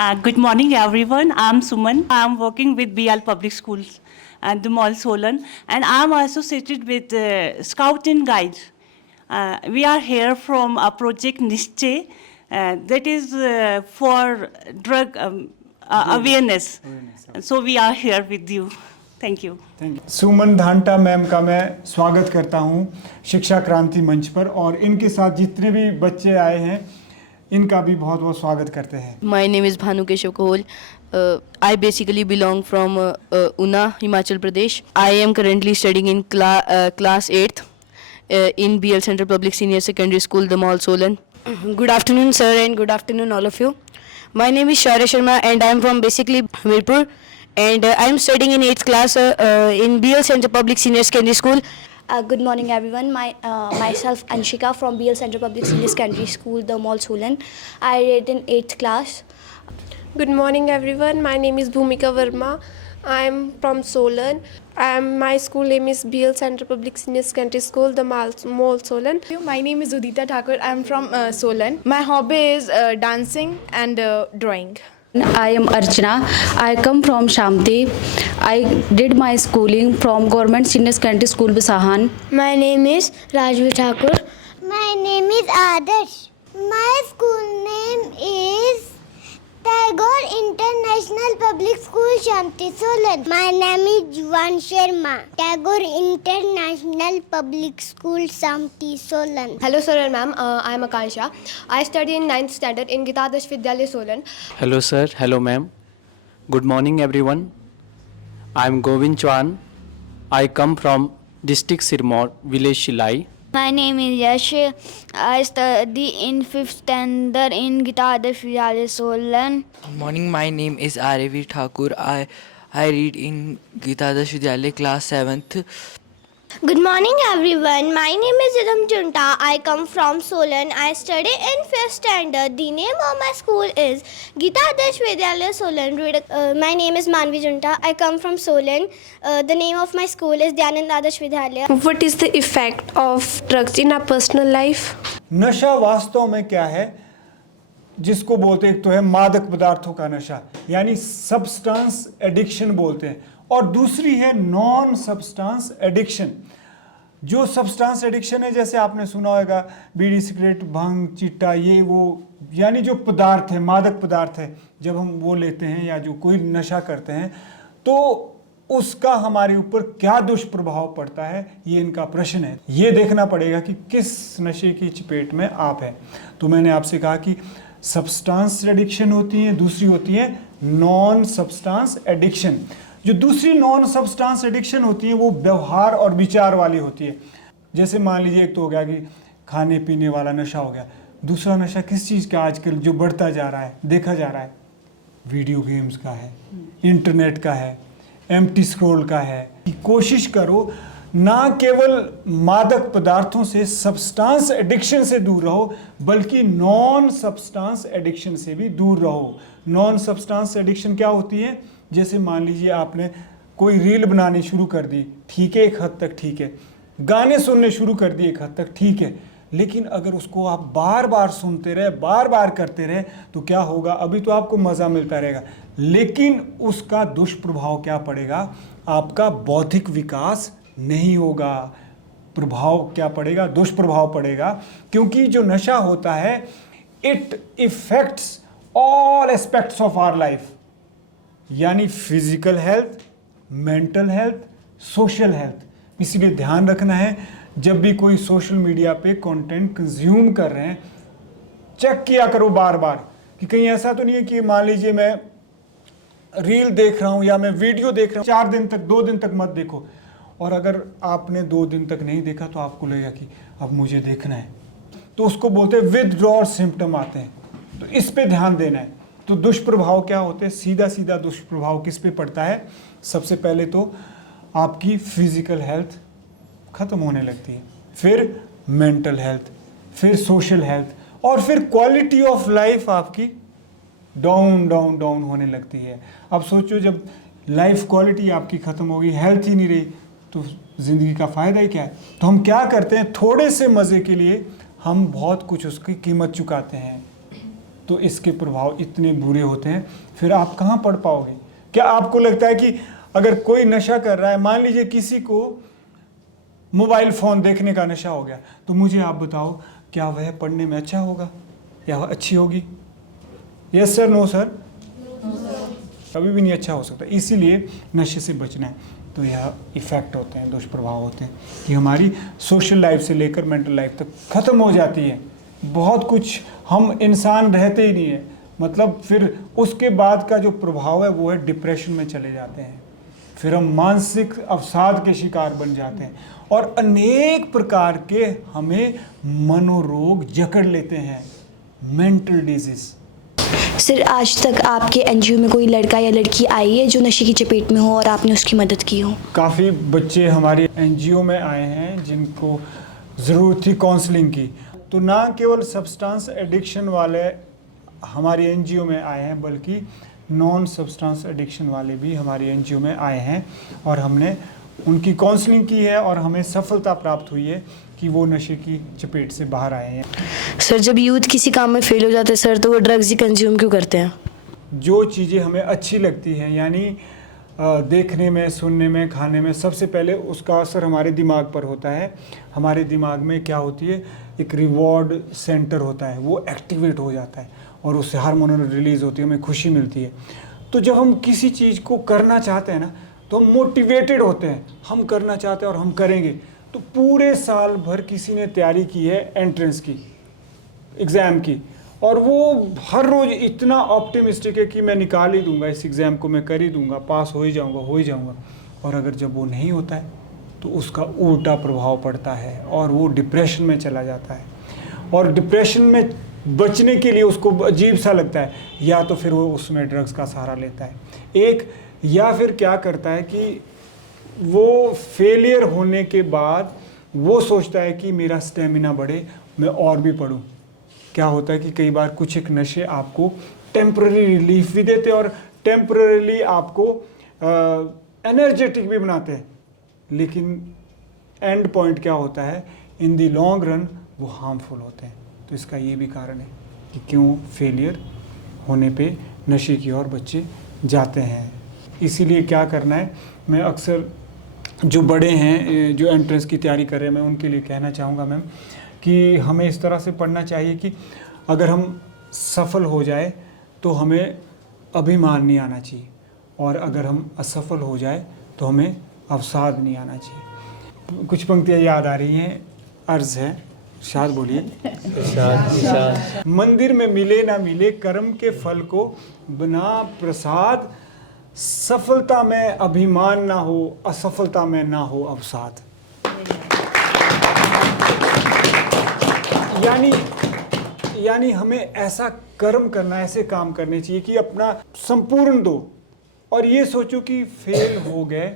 Good morning, everyone. I'm Suman. I'm working with BL Public Schools and the Mall Solan, and I'm associated with Scout and Guide. We are here from a project Nishche that is for drug awareness. So we are here with you. Thank you. Suman Dhanta ma'am का मैं स्वागत करता हूं शिक्षा क्रांति मंच पर और इनके साथ जितने भी बच्चे आए हैं इनका भी बहुत बहुत स्वागत करते हैं. My name is Bhanu Keshav Kohol. I basically belong from Una, Himachal Pradesh. I am currently studying in class 8th in BL Central Public Senior Secondary School, the Mall Solan. Good afternoon, sir, and good afternoon, all of you. My name is Shaurya Sharma, and I am from basically Hamirpur, and I am studying in 8th class in BL Central Public Senior Secondary School. Good morning, everyone. Myself Anshika from BL Central Public Senior Secondary School, the Mall Solan. I read in 8th class. Good morning, everyone. My name is Bhumika Verma. I am from Solan. My school name is BL Central Public Senior Secondary School, the Mall Solan. My name is Udita Thakur. I am from Solan. My hobby is dancing and drawing. I am Archana. I come from Shamti. I did my schooling from Government Senior Secondary School, Bisahan. My name is Rajvi Thakur. My name is Adarsh. My school name is Tagore International Public School, Shamti, Solan. My name is Juwan Sharma. Tagore International Public School, Shamti, Solan. Hello sir and ma'am, I am Akansha. I study in 9th standard in Gita Adarsh Vidyalaya, Solan. Hello sir, hello ma'am. Good morning everyone. I am Govind Chauhan. I come from district Sirmaur, village Shilai. My name is Yash. I study in 5th standard in Gita Adarsh Vidyalaya, Solan. Good morning, my name is Aryaveer Thakur. I read in Gita Adarsh Vidyalaya class 7th. Good morning, everyone. My name is Idam Junta. I come from Solan. I study in 5th standard. The name of my school is Gita Adarsh Vidyalaya, Solan. My name is Manvi Junta. I come from Solan. The name of my school is Dhyanand Adarsh Vidyalaya. What is the effect of drugs in our personal life? नशा वास्तव में क्या है जिसको बोलते हैं, एक तो है मादक पदार्थों का नशा यानी सब्सटेंस एडिक्शन बोलते हैं और दूसरी है नॉन सब्सटेंस एडिक्शन. जो सब्सटेंस एडिक्शन है जैसे आपने सुना होगा बीड़ी सिगरेट भांग चिट्टा ये वो यानी जो पदार्थ है मादक पदार्थ है जब हम वो लेते हैं या जो कोई नशा करते हैं तो उसका हमारे ऊपर क्या दुष्प्रभाव पड़ता है ये इनका प्रश्न है. ये देखना पड़ेगा कि किस नशे की चपेट में आप हैं. तो मैंने आपसे कहा कि सब्सटेंस एडिक्शन होती है, दूसरी होती है नॉन सब्सटेंस एडिक्शन. जो दूसरी नॉन सब्सटेंस एडिक्शन होती है वो व्यवहार और विचार वाली होती है. जैसे मान लीजिए एक तो हो गया कि खाने पीने वाला नशा हो गया. दूसरा नशा किस चीज़ का आजकल जो बढ़ता जा रहा है देखा जा रहा है वीडियो गेम्स का है, इंटरनेट का है, एम्प्टी स्क्रॉल का है. कोशिश करो ना केवल मादक पदार्थों से सब्सटेंस एडिक्शन से दूर रहो बल्कि नॉन सब्सटेंस एडिक्शन से भी दूर रहो. नॉन सब्सटेंस एडिक्शन क्या होती है? जैसे मान लीजिए आपने कोई रील बनानी शुरू कर दी, ठीक है, एक हद तक ठीक है. गाने सुनने शुरू कर दिए, एक हद तक ठीक है. लेकिन अगर उसको आप बार बार सुनते रहे, बार बार करते रहे तो क्या होगा? अभी तो आपको मज़ा मिलता रहेगा लेकिन उसका दुष्प्रभाव क्या पड़ेगा? आपका बौद्धिक विकास नहीं होगा. प्रभाव क्या पड़ेगा? दुष्प्रभाव पड़ेगा. क्योंकि जो नशा होता है it effects all aspects of our life यानी physical health, mental health, social health. इसलिए ध्यान रखना है जब भी कोई सोशल मीडिया पे कंटेंट कंज्यूम कर रहे हैं चेक किया करो बार बार कि कहीं ऐसा तो नहीं है कि मान लीजिए मैं रील देख रहा हूं या मैं वीडियो देख रहा हूं 4 दिन तक 2 दिन तक मत देखो और अगर आपने 2 दिन तक नहीं देखा तो आपको लगेगा कि अब मुझे देखना है तो उसको बोलते हैं विथड्रॉल सिम्टम आते हैं. तो इस पे ध्यान देना है. तो दुष्प्रभाव क्या होते हैं? सीधा सीधा दुष्प्रभाव किस पे पड़ता है? सबसे पहले तो आपकी फिजिकल हेल्थ खत्म होने लगती है, फिर मेंटल हेल्थ, फिर सोशल हेल्थ और फिर क्वालिटी ऑफ लाइफ आपकी डाउन डाउन डाउन होने लगती है. अब सोचो जब लाइफ क्वालिटी आपकी ख़त्म होगी, हेल्थ ही नहीं रही तो ज़िंदगी का फ़ायदा ही क्या है? तो हम क्या करते हैं? थोड़े से मज़े के लिए हम बहुत कुछ उसकी कीमत चुकाते हैं. तो इसके प्रभाव इतने बुरे होते हैं, फिर आप कहाँ पढ़ पाओगे? क्या आपको लगता है कि अगर कोई नशा कर रहा है, मान लीजिए किसी को मोबाइल फ़ोन देखने का नशा हो गया, तो मुझे आप बताओ क्या वह पढ़ने में अच्छा होगा या वह अच्छी होगी? Yes sir, no sir? कभी भी नहीं अच्छा हो सकता। इसीलिए नशे से बचना है। तो यह इफ़ेक्ट होते हैं, दुष्प्रभाव होते हैं कि हमारी सोशल लाइफ से लेकर मेंटल लाइफ तक ख़त्म हो जाती है। बहुत कुछ हम इंसान रहते ही नहीं है, मतलब फिर उसके बाद का जो प्रभाव है वो है डिप्रेशन में चले जाते हैं, फिर हम मानसिक अवसाद के शिकार बन जाते हैं और अनेक प्रकार के हमें मनोरोग जकड़ लेते हैं, मेंटल डिजीज़। सर, आज तक आपके एनजीओ में कोई लड़का या लड़की आई है जो नशे की चपेट में हो और आपने उसकी मदद की हो? काफ़ी बच्चे हमारे एनजीओ में आए हैं जिनको ज़रूरत थी काउंसलिंग की। तो ना केवल सब्सटेंस एडिक्शन वाले हमारी एनजीओ में आए हैं, बल्कि नॉन सब्सटेंस एडिक्शन वाले भी हमारी एनजीओ में आए हैं और हमने उनकी काउंसलिंग की है और हमें सफलता प्राप्त हुई है कि वो नशे की चपेट से बाहर आए हैं। सर, जब यूथ किसी काम में फेल हो जाते हैं सर, तो वो ड्रग्स ही कंज्यूम क्यों करते हैं? जो चीज़ें हमें अच्छी लगती हैं, यानी देखने में, सुनने में, खाने में, सबसे पहले उसका असर हमारे दिमाग पर होता है। हमारे दिमाग में क्या होती है, एक रिवॉर्ड सेंटर होता है, वो एक्टिवेट हो जाता है और उससे हार्मोन रिलीज़ होती है, हमें खुशी मिलती है। तो जब हम किसी चीज़ को करना चाहते हैं ना, तो हम मोटिवेटेड होते हैं, हम करना चाहते हैं और हम करेंगे। तो पूरे साल भर किसी ने तैयारी की है एंट्रेंस की, एग्ज़ाम की, और वो हर रोज़ इतना ऑप्टिमिस्टिक है कि मैं निकाल ही दूंगा, इस एग्ज़ाम को मैं कर ही दूंगा, पास हो ही जाऊंगा। और अगर जब वो नहीं होता है तो उसका उल्टा प्रभाव पड़ता है और वो डिप्रेशन में चला जाता है। और डिप्रेशन में बचने के लिए उसको अजीब सा लगता है, या तो फिर वो उसमें ड्रग्स का सहारा लेता है एक, या फिर क्या करता है कि वो फेलियर होने के बाद वो सोचता है कि मेरा स्टेमिना बढ़े, मैं और भी पढूं। क्या होता है कि कई बार कुछ एक नशे आपको टेम्पररी रिलीफ भी देते हैं और टेम्पररीली आपको एनर्जेटिक भी बनाते हैं, लेकिन एंड पॉइंट क्या होता है, इन द लॉन्ग रन वो हार्मफुल होते हैं। तो इसका ये भी कारण है कि क्यों फेलियर होने पे नशे की ओर बच्चे जाते हैं। इसीलिए क्या करना है, मैं अक्सर जो बड़े हैं, जो एंट्रेंस की तैयारी कर रहे हैं, मैं उनके लिए कहना चाहूँगा मैम कि हमें इस तरह से पढ़ना चाहिए कि अगर हम सफल हो जाए तो हमें अभिमान नहीं आना चाहिए, और अगर हम असफल हो जाए तो हमें अवसाद नहीं आना चाहिए। कुछ पंक्तियाँ याद आ रही हैं, अर्ज़ है, शाद बोलिए। मंदिर में मिले ना मिले कर्म के फल को बना प्रसाद, सफलता में अभिमान ना हो, असफलता में ना हो अवसाद। यानी हमें ऐसा कर्म करना, ऐसे काम करने चाहिए कि अपना संपूर्ण दो, और ये सोचो कि फेल हो गए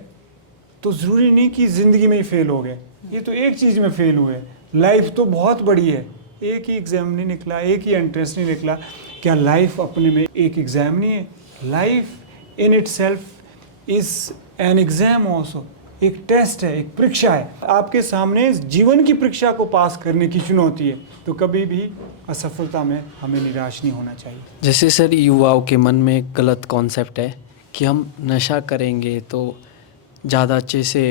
तो ज़रूरी नहीं कि ज़िंदगी में ही फेल हो गए, ये तो एक चीज़ में फेल हुए। लाइफ तो बहुत बड़ी है, एक ही एग्ज़ाम नहीं निकला, एक ही एंट्रेंस नहीं निकला। क्या लाइफ अपने में एक एग्ज़ाम नहीं है? Life in itself is an exam also, एक टेस्ट है, एक परीक्षा है। आपके सामने जीवन की परीक्षा को पास करने की चुनौती है, तो कभी भी असफलता में हमें निराश नहीं होना चाहिए। जैसे सर युवाओं के मन में एक गलत कॉन्सेप्ट है कि हम नशा करेंगे तो ज़्यादा अच्छे से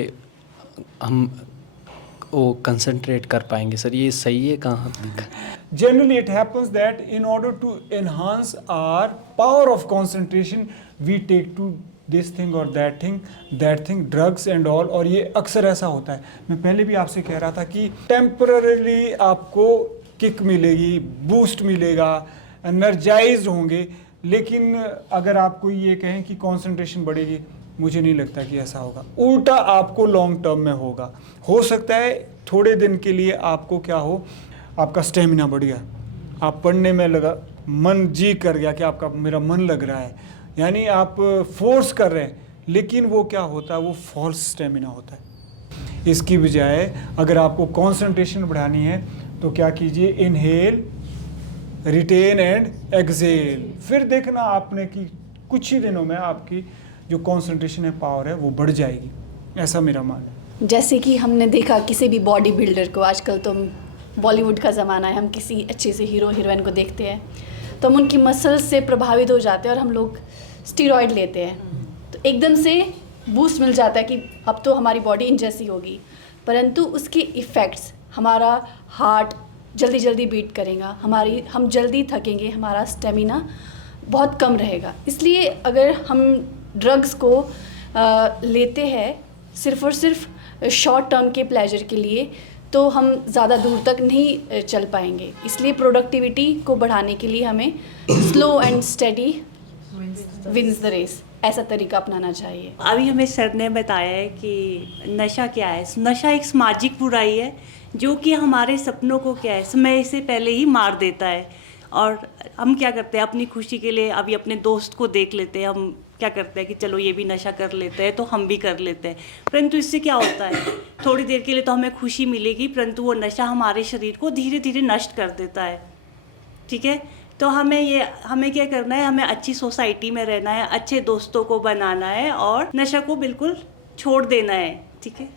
हम वो कंसंट्रेट कर पाएंगे। सर ये सही है कहाँ? Generally it happens that in order to enhance our power of concentration we take to this thing or that thing, drugs and all, और ये अक्सर ऐसा होता है। मैं पहले भी आपसे कह रहा था कि टेम्पररीली आपको किक मिलेगी, बूस्ट मिलेगा, एनर्जाइज्ड होंगे, लेकिन अगर आपको ये कहें कि कंसंट्रेशन बढ़ेगी, मुझे नहीं लगता कि ऐसा होगा। उल्टा आपको लॉन्ग टर्म में होगा। हो सकता है थोड़े दिन के लिए आपको क्या हो, आपका स्टेमिना बढ़ गया, आप पढ़ने में लगा, मन जी कर गया कि आपका मेरा मन लग रहा है, यानी आप फोर्स कर रहे हैं, लेकिन वो क्या होता है, वो फॉल्स स्टेमिना होता है। इसकी बजाय अगर आपको कंसंट्रेशन बढ़ानी है तो क्या कीजिए, इनहेल, रिटेन एंड एक्सेल। फिर देखना आपने कि कुछ ही दिनों में आपकी जो कंसंट्रेशन है, पावर है, वो बढ़ जाएगी। ऐसा मेरा मानना है। जैसे कि हमने देखा किसी भी बॉडी बिल्डर को, आजकल तो बॉलीवुड का ज़माना है, हम किसी अच्छे से हीरो हीरोइन को देखते हैं, तो हम उनकी मसल्स से प्रभावित हो जाते हैं और हम लोग स्टीरॉयड लेते हैं, तो एकदम से बूस्ट मिल जाता है कि अब तो हमारी बॉडी इन जैसी होगी, परंतु उसके इफ़ेक्ट्स, हमारा हार्ट जल्दी जल्दी बीट करेगा, हम जल्दी थकेंगे, हमारा स्टेमिना बहुत कम रहेगा। इसलिए अगर हम ड्रग्स को लेते हैं सिर्फ़ और सिर्फ शॉर्ट टर्म के प्लेजर के लिए, तो हम ज़्यादा दूर तक नहीं चल पाएंगे। इसलिए प्रोडक्टिविटी को बढ़ाने के लिए हमें slow and steady wins the race ऐसा तरीका अपनाना चाहिए। अभी हमें सर ने बताया है कि नशा क्या है। नशा एक सामाजिक बुराई है जो कि हमारे सपनों को क्या है, समय से पहले ही मार देता है। और हम क्या करते हैं अपनी खुशी के लिए, अभी अपने दोस्त को देख लेते हैं, हम क्या करते हैं कि चलो ये भी नशा कर लेते हैं तो हम भी कर लेते हैं, परंतु इससे क्या होता है, थोड़ी देर के लिए तो हमें खुशी मिलेगी, परंतु वो नशा हमारे शरीर को धीरे धीरे नष्ट कर देता है। ठीक है, तो हमें क्या करना है, हमें अच्छी सोसाइटी में रहना है, अच्छे दोस्तों को बनाना है और नशा को बिल्कुल छोड़ देना है। ठीक है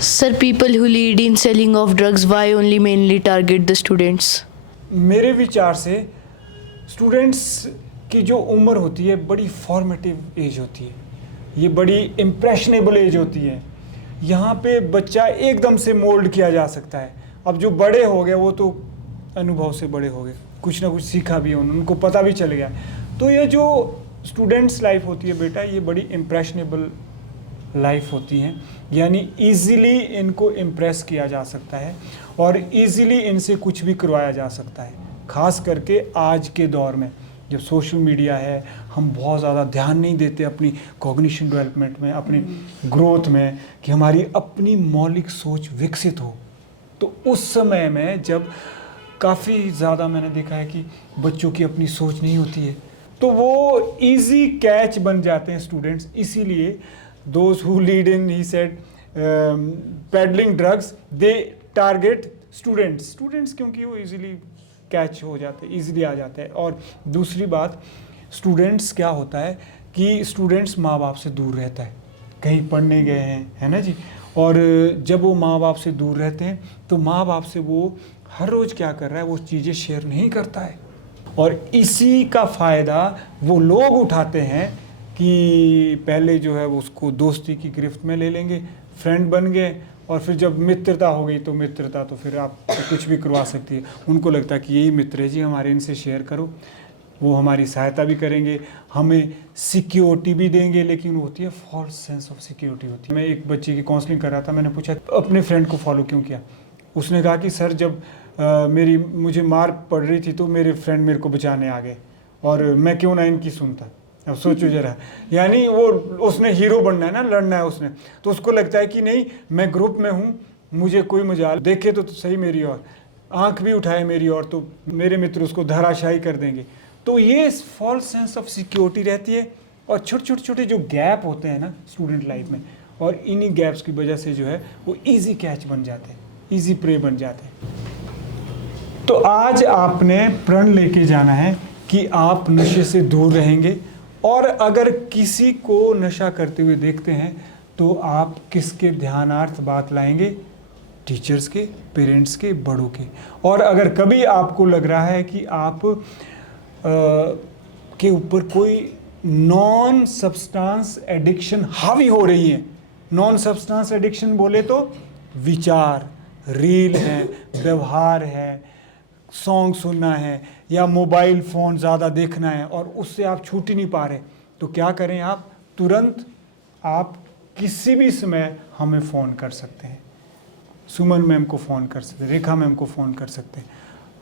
Sir, people who lead in selling of drugs, why only mainly target the students? मेरे विचार से स्टूडेंट्स की जो उम्र होती है बड़ी फॉर्मेटिव एज होती है, ये बड़ी इम्प्रेशनेबल एज होती है। यहाँ पे बच्चा एकदम से मोल्ड किया जा सकता है। अब जो बड़े हो गए वो तो अनुभव से बड़े हो गए, कुछ ना कुछ सीखा भी उनको पता भी चल गया। तो ये जो स्टूडेंट्स लाइफ होती है बेटा, ये बड़ी इम्प्रेशनेबल लाइफ होती हैं, यानी इजीली इनको इम्प्रेस किया जा सकता है और इजीली इनसे कुछ भी करवाया जा सकता है। ख़ास करके आज के दौर में जब सोशल मीडिया है, हम बहुत ज़्यादा ध्यान नहीं देते अपनी कॉग्निशन डेवलपमेंट में, अपनी ग्रोथ में, कि हमारी अपनी मौलिक सोच विकसित हो। तो उस समय में जब काफ़ी ज़्यादा मैंने देखा है कि बच्चों की अपनी सोच नहीं होती है, तो वो इजी कैच बन जाते हैं स्टूडेंट्स। इसीलिए those who lead in, he said, peddling drugs, they target students क्योंकि वो easily कैच हो जाते हैं, easily आ जाते हैं। और दूसरी बात, स्टूडेंट्स क्या होता है कि स्टूडेंट्स माँ बाप से दूर रहता है, कहीं पढ़ने गए हैं, है ना जी, और जब वो माँ बाप से दूर रहते हैं तो माँ बाप से वो हर रोज़ क्या कर रहा है, वो चीज़ें शेयर नहीं करता है, और इसी का फ़ायदा वो लोग उठाते हैं कि पहले जो है वो उसको दोस्ती की गिरफ्त में ले लेंगे, फ्रेंड बन गए, और फिर जब मित्रता हो गई तो मित्रता तो फिर आप कुछ भी करवा सकती है। उनको लगता है कि यही मित्र है जी हमारे, इनसे शेयर करो, वो हमारी सहायता भी करेंगे, हमें सिक्योरिटी भी देंगे, लेकिन होती है फॉल्स सेंस ऑफ सिक्योरिटी होती है। मैं एक बच्चे की काउंसलिंग कर रहा था, मैंने पूछा अपने फ्रेंड को फॉलो क्यों किया। उसने कहा कि सर जब मुझे मार पड़ रही थी तो मेरे फ्रेंड मेरे को बचाने आ गए, और मैं क्यों ना इनकी सुनता। अब सोचो जरा, यानी वो उसने हीरो बनना है ना, लड़ना है उसने, तो उसको लगता है कि नहीं मैं ग्रुप में हूँ, मुझे कोई मजाल देखे तो सही मेरी ओर, आंख भी उठाए मेरी ओर, तो मेरे मित्र उसको धराशायी कर देंगे। तो ये फॉल्स सेंस ऑफ सिक्योरिटी रहती है, और छोटे छोटे जो गैप होते हैं ना स्टूडेंट लाइफ में, और इन्हीं गैप्स की वजह से जो है वो ईजी कैच बन जाते हैं, ईजी प्रे बन जाते हैं। तो आज आपने प्रण लेके जाना है कि आप नशे से दूर रहेंगे, और अगर किसी को नशा करते हुए देखते हैं तो आप किसके ध्यानार्थ बात लाएंगे, टीचर्स के, पेरेंट्स के, बड़ों के। और अगर कभी आपको लग रहा है कि आप के ऊपर कोई नॉन सब्सटेंस एडिक्शन हावी हो रही है, नॉन सब्सटेंस एडिक्शन बोले तो विचार, रील है, व्यवहार है, सॉन्ग सुनना है, या मोबाइल फ़ोन ज़्यादा देखना है, और उससे आप छूट ही नहीं पा रहे, तो क्या करें आप, तुरंत आप किसी भी समय हमें फ़ोन कर सकते हैं, सुमन मैम को फ़ोन कर सकते हैं, रेखा मैम को फ़ोन कर सकते हैं,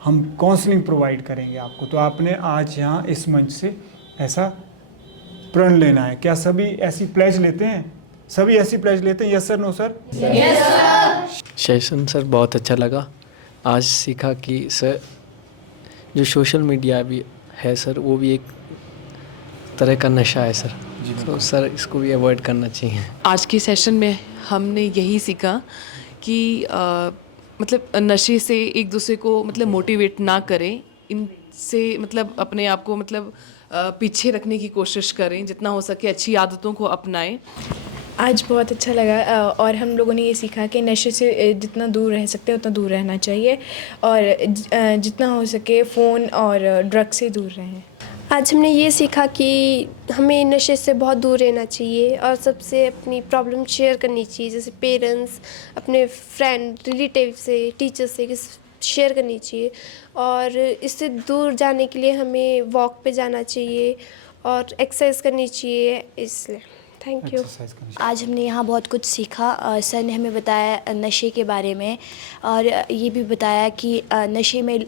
हम काउंसलिंग प्रोवाइड करेंगे आपको। तो आपने आज यहाँ इस मंच से ऐसा प्रण लेना है। क्या सभी ऐसी प्लेज लेते हैं? सभी ऐसी प्लेज लेते हैं? Yes sir, no sir? Yes sir. Session sir बहुत अच्छा लगा, आज सीखा कि सर जो सोशल मीडिया भी है सर, वो भी एक तरह का नशा है सर, तो सर इसको भी अवॉइड करना चाहिए। आज के सेशन में हमने यही सीखा कि मतलब नशे से एक दूसरे को मतलब मोटिवेट ना करें, इनसे मतलब अपने आप को मतलब पीछे रखने की कोशिश करें, जितना हो सके अच्छी आदतों को अपनाएं। आज बहुत अच्छा लगा और हम लोगों ने ये सीखा कि नशे से जितना दूर रह सकते हैं उतना दूर रहना चाहिए और जितना हो सके फ़ोन और ड्रग से दूर रहें। आज हमने ये सीखा कि हमें नशे से बहुत दूर रहना चाहिए और सबसे अपनी प्रॉब्लम शेयर करनी चाहिए, जैसे पेरेंट्स, अपने फ्रेंड, रिलेटिव से, टीचर से शेयर करनी चाहिए। और इससे दूर जाने के लिए हमें वॉक पे जाना चाहिए और एक्सरसाइज करनी चाहिए। इसलिए थैंक यू। आज हमने यहाँ बहुत कुछ सीखा। सर ने हमें बताया नशे के बारे में और ये भी बताया कि नशे में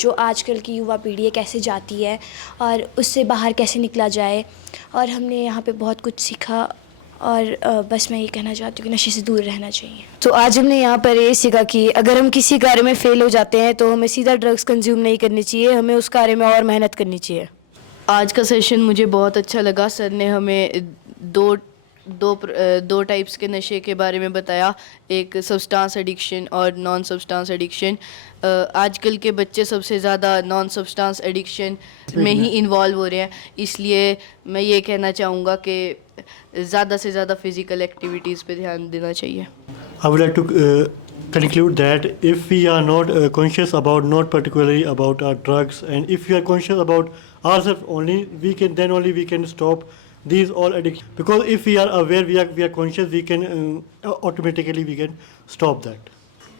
जो आजकल की युवा पीढ़ी है कैसे जाती है और उससे बाहर कैसे निकला जाए। और हमने यहाँ पे बहुत कुछ सीखा और बस मैं ये कहना चाहती हूँ कि नशे से दूर रहना चाहिए। तो आज हमने यहाँ पर ये सीखा कि अगर हम किसी कार्य में फेल हो जाते हैं तो हमें सीधा ड्रग्स कंज्यूम नहीं करनी चाहिए, हमें उस कार्य में और मेहनत करनी चाहिए। आज का सेशन मुझे बहुत अच्छा लगा। सर ने हमें दो टाइप्स के नशे के बारे में बताया, एक सब्सटेंस एडिक्शन और नॉन सब्सटेंस एडिक्शन। आजकल के बच्चे सबसे ज़्यादा नॉन सब्सटेंस एडिक्शन में ही इन्वॉल्व हो रहे हैं, इसलिए मैं ये कहना चाहूँगा कि ज़्यादा से ज़्यादा फिज़िकल एक्टिविटीज़ पे ध्यान देना चाहिए। I would like to conclude that if we are not conscious about, not particularly about our drugs, and if we are conscious about ourselves only, we can stop these all addictions. Because if we are aware, we are conscious, we can automatically we can stop that.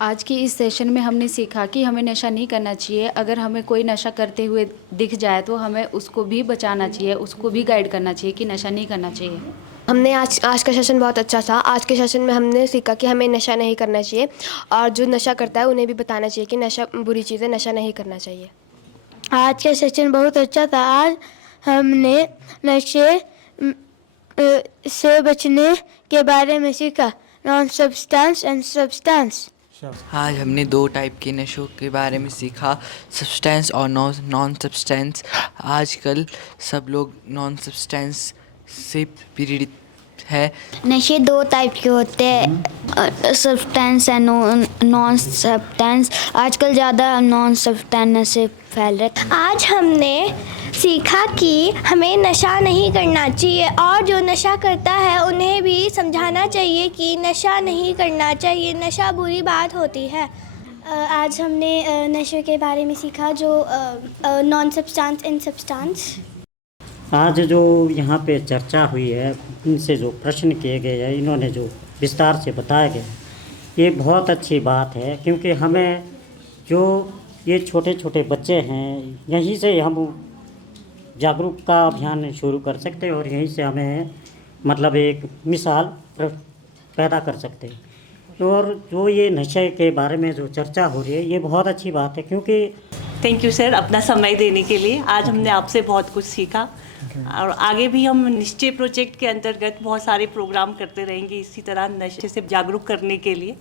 आज की इस session में हमने सीखा कि हमें नशा नहीं करना चाहिए। अगर हमें कोई नशा करते हुए दिख जाए तो हमें उसको भी बचाना चाहिए, उसको भी गाइड करना चाहिए कि नशा नहीं करना चाहिए। हमने आज का सेशन बहुत अच्छा था। आज के सेशन में हमने सीखा कि हमें नशा नहीं करना चाहिए और जो नशा करता है उन्हें भी बताना चाहिए कि नशा बुरी चीज़ है, नशा नहीं करना चाहिए। आज का सेशन बहुत अच्छा था। आज हमने नशे से बचने के बारे में सीखा, नॉन सब्सटेंस एंड सब्सटेंस। आज हमने 2 टाइप के नशों के बारे में सीखा, सब्सटेंस और नॉन सब्सटेंस। आजकल सब लोग नॉन सब्सटेंस से पीड़ित है। नशे 2 टाइप के होते हैं, सब्सटेंस एंड नॉन सब्सटेंस। आजकल ज़्यादा नॉन सब्सटेंस नशे फैल रहे। आज हमने सीखा कि हमें नशा नहीं करना चाहिए और जो नशा करता है उन्हें भी समझाना चाहिए कि नशा नहीं करना चाहिए, नशा बुरी बात होती है। आज हमने नशे के बारे में सीखा, जो नॉन सब्सटेंस एंड सब्सटेंस। आज जो यहाँ पे चर्चा हुई है, इनसे जो प्रश्न किए गए हैं, इन्होंने जो विस्तार से बताया गया, ये बहुत अच्छी बात है। क्योंकि हमें जो ये छोटे छोटे बच्चे हैं, यहीं से हम जागरूकता अभियान शुरू कर सकते हैं और यहीं से हमें मतलब एक मिसाल पैदा कर सकते हैं। और जो ये नशे के बारे में जो चर्चा हो रही है, ये बहुत अच्छी बात है। क्योंकि थैंक यू सर अपना समय देने के लिए। आज हमने आपसे बहुत कुछ सीखा और आगे भी हम निश्चय प्रोजेक्ट के अंतर्गत बहुत सारे प्रोग्राम करते रहेंगे इसी तरह नशे से जागरूक करने के लिए।